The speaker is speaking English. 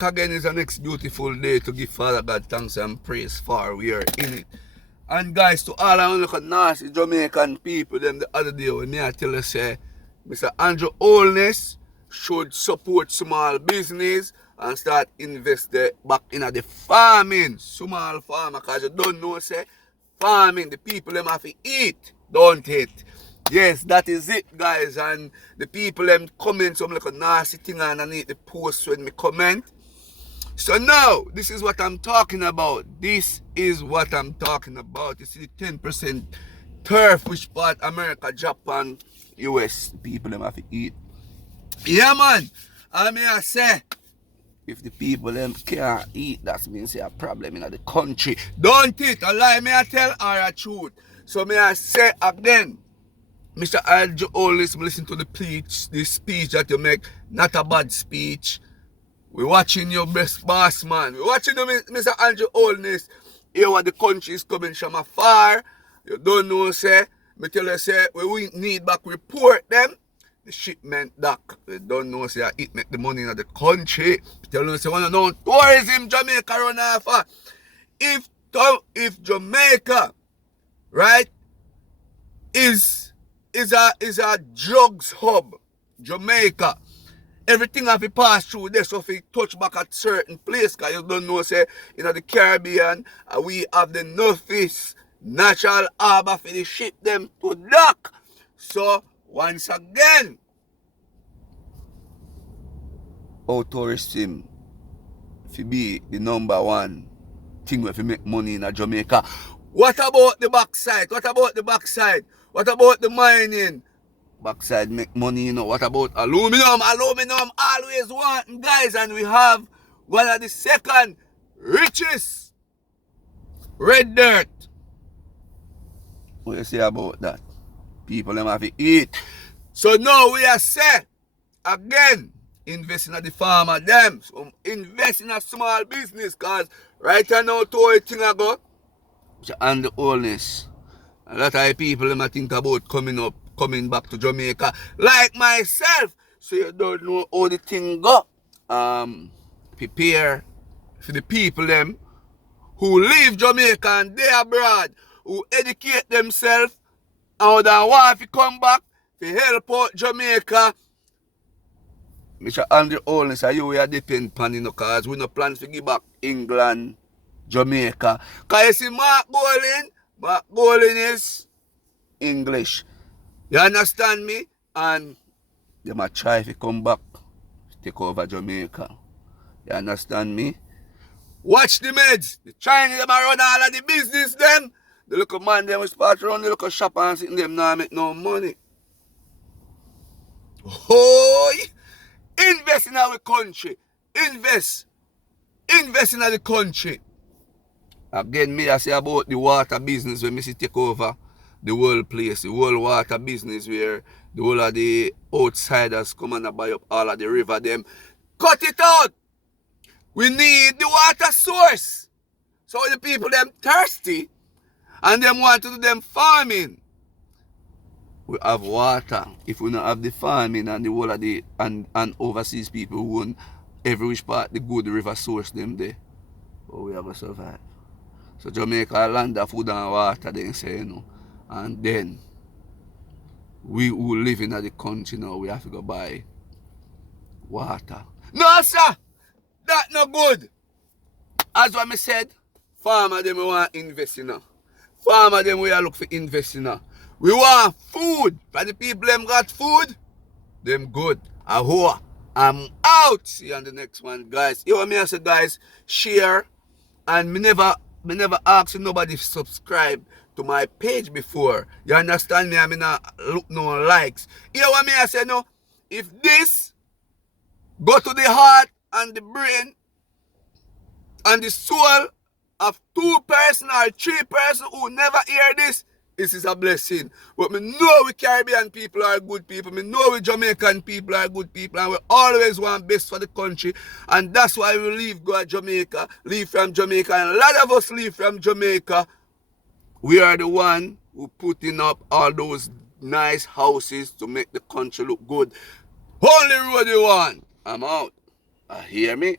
Again is the next beautiful day to give Father God thanks and praise for. We are in it. And guys, to all I look at nasty Jamaican people, them the other day when I tell you say, Mr. Andrew Holness should support small business and start invest back in the farming, small farmer, because you don't know, say, farming, the people them have to eat, don't it? Yes, that is it, guys. And the people them comment some like a nasty thing underneath the post when me comment. So now, this is what I'm talking about. This is what I'm talking about. You see the 10% turf which part America, Japan, US, people them have to eat. Yeah, man. I mean, I say, if the people them can't eat, that means there's a problem in the country. Don't it? A lie may I tell or a truth. So may I say again, Mr. Andrew always listen to the speech that you make, not a bad speech. We're watching your best boss, man. We're watching you, Mr. Andrew Holness. Here what the country is coming from afar. You don't know, say. Me tell you, say, we need back report them. The shipment dock. You don't know, say, it make the money in the country. Me tell you, say, want to know tourism Jamaica run off. If Jamaica, right, is a drugs hub, Jamaica, everything have to pass through there, so if you touch back at certain place, because you don't know, say, the Caribbean, we have the Northeast Natural Harbor for the ship them to dock. So, once again, how tourism to be the number one thing where you make money in Jamaica. What about the backside? What about the backside? What about the mining? Backside make money, What about aluminum? Aluminum always want, guys. And we have one of the second richest red dirt. What you say about that? People them have to eat. So now we are set again. Invest in the farmer them. So invest in a small business, cause right now to a thing ago. And the oldness. A lot of people them think about coming back to Jamaica, like myself. So you don't know how the thing go. Prepare for the people them who leave Jamaica and they abroad, who educate themselves, and they want to come back to help out Jamaica. Mr. Andrew Holness, you are depend on it, because we no plan to give back England, Jamaica. Because you see Mark Bolin is English. You understand me? And they might try to come back to take over Jamaica. You understand me? Watch the meds. The Chinese them run all of the business them. The little man them will start around the little shop and sitting them now make no money. Oh, invest in our country. Invest in the country. Again, me I say about the water business when me see take over the whole place, the whole water business where the whole of the outsiders come and buy up all of the river them. Cut it out. We need the water source. So the people them thirsty and them want to do them farming. We have water. If we don't have the farming and the whole of the and overseas people who own every which part the good river source them there, but we have to survive. So Jamaica land of food and water, they say, And then we who live in the country now, we have to go buy water. No, sir! That no good. As what I said, farmer them we want to invest in. Farmer them we are look for invest in. We want food. For the people them got food, them good. Ahoa. I'm out. See you on the next one, guys. You want me to say, guys, share. And me never ask nobody to subscribe to my page before. You understand me? I mean, look no likes. You know what me I say, no? If this go to the heart and the brain and the soul of 2 person or 3 person who never hear this is a blessing. But me know we Caribbean people are good people. Me know we Jamaican people are good people. And we always want best for the country. And that's why we leave go to Jamaica. Leave from Jamaica. And a lot of us leave from Jamaica. We are the one who putting up all those nice houses to make the country look good. Only road you want. I'm out. Hear me?